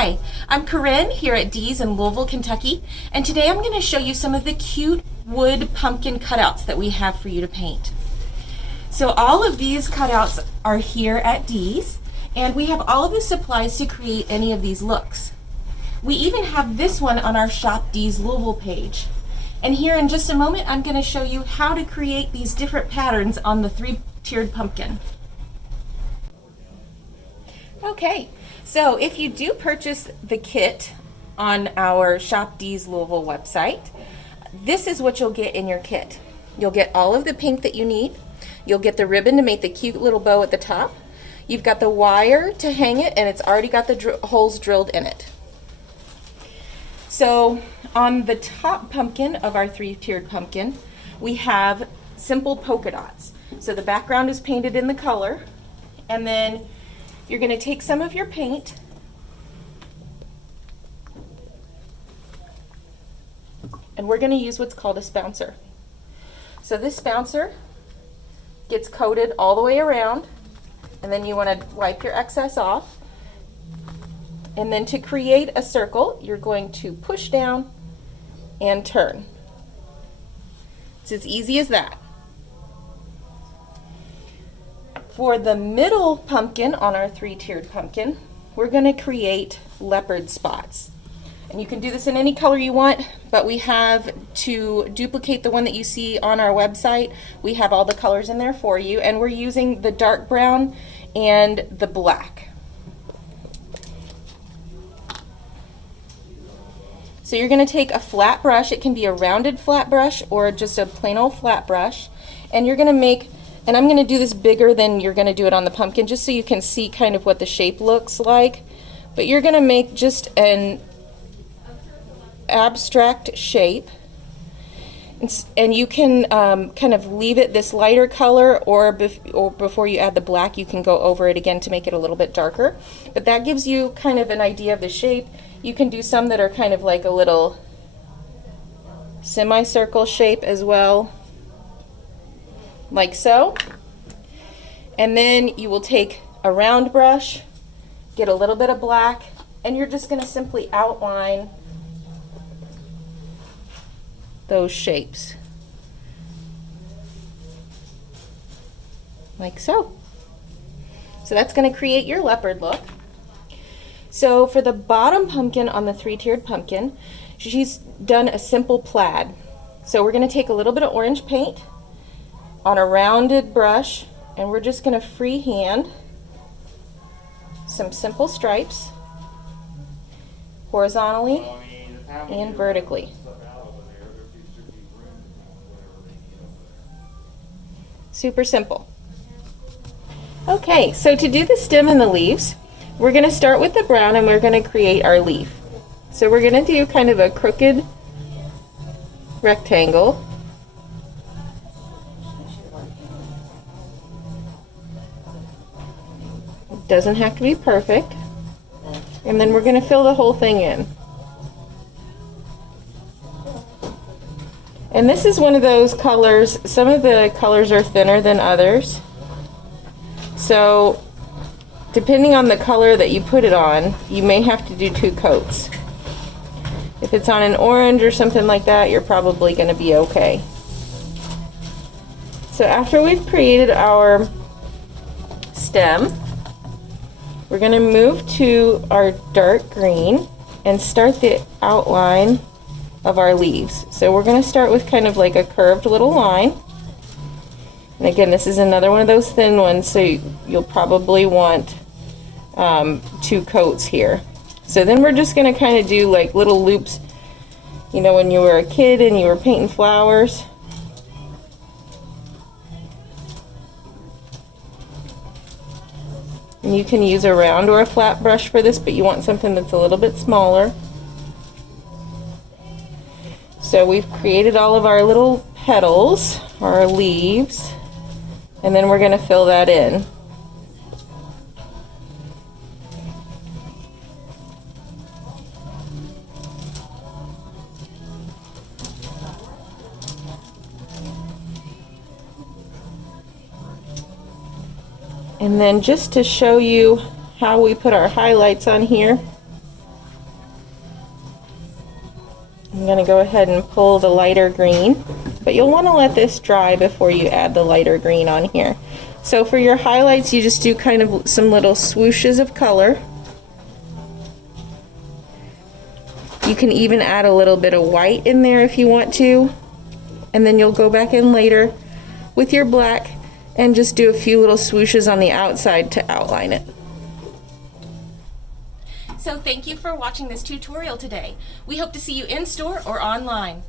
Hi, I'm Corinne here at DEE'S in Louisville, Kentucky, and today I'm going to show you some of the cute wood pumpkin cutouts that we have for you to paint. So all of these cutouts are here at DEE'S, and we have all of the supplies to create any of these looks. We even have this one on our Shop DEE'S Louisville page. And here in just a moment, I'm going to show you how to create these different patterns on the three-tiered pumpkin. Okay, so if you do purchase the kit on our Shop DEE'S Louisville website, this is what you'll get in your kit. You'll get all of the pink that you need. You'll get the ribbon to make the cute little bow at the top. You've got the wire to hang it, and it's already got the holes drilled in it. So on the top pumpkin of our three-tiered pumpkin, we have simple polka dots. So the background is painted in the color, and then you're going to take some of your paint and we're going to use what's called a spouncer. So this spouncer gets coated all the way around, and then you want to wipe your excess off. And then to create a circle, you're going to push down and turn. It's as easy as that. For the middle pumpkin on our three-tiered pumpkin, we're going to create leopard spots. And you can do this in any color you want, but we have to duplicate the one that you see on our website. We have all the colors in there for you, and we're using the dark brown and the black. So you're going to take a flat brush. It can be a rounded flat brush or just a plain old flat brush, and you're going to make, and I'm going to do this bigger than you're going to do it on the pumpkin just so you can see kind of what the shape looks like. But you're going to make just an abstract shape, and you can kind of leave it this lighter color, or before you add the black you can go over it again to make it a little bit darker. But that gives you kind of an idea of the shape. You can do some that are kind of like a little semicircle shape as well, like so. And then you will take a round brush, get a little bit of black, and you're just going to simply outline those shapes, like so. So that's going to create your leopard look. So for the bottom pumpkin on the three-tiered pumpkin, she's done a simple plaid. So we're going to take a little bit of orange paint on a rounded brush, and we're just going to freehand some simple stripes horizontally and vertically. Super simple. Okay, so to do the stem and the leaves, we're going to start with the brown and we're going to create our leaf. So we're going to do kind of a crooked rectangle. It doesn't have to be perfect. And then we're going to fill the whole thing in. And this is one of those colors, some of the colors are thinner than others. So depending on the color that you put it on, you may have to do 2 coats. If it's on an orange or something like that, you're probably going to be okay. So after we've created our stem, we're going to move to our dark green and start the outline of our leaves. So we're going to start with kind of like a curved little line. And again, this is another one of those thin ones, so you'll probably want 2 coats here. So then we're just going to kind of do like little loops, you know, when you were a kid and you were painting flowers. And you can use a round or a flat brush for this, but you want something that's a little bit smaller. So we've created all of our little petals, our leaves, and then we're going to fill that in. And then just to show you how we put our highlights on here, I'm going to go ahead and pull the lighter green, but you'll want to let this dry before you add the lighter green on here. So for your highlights, you just do kind of some little swooshes of color. You can even add a little bit of white in there if you want to, and then you'll go back in later with your black and just do a few little swooshes on the outside to outline it. So thank you for watching this tutorial today. We hope to see you in store or online.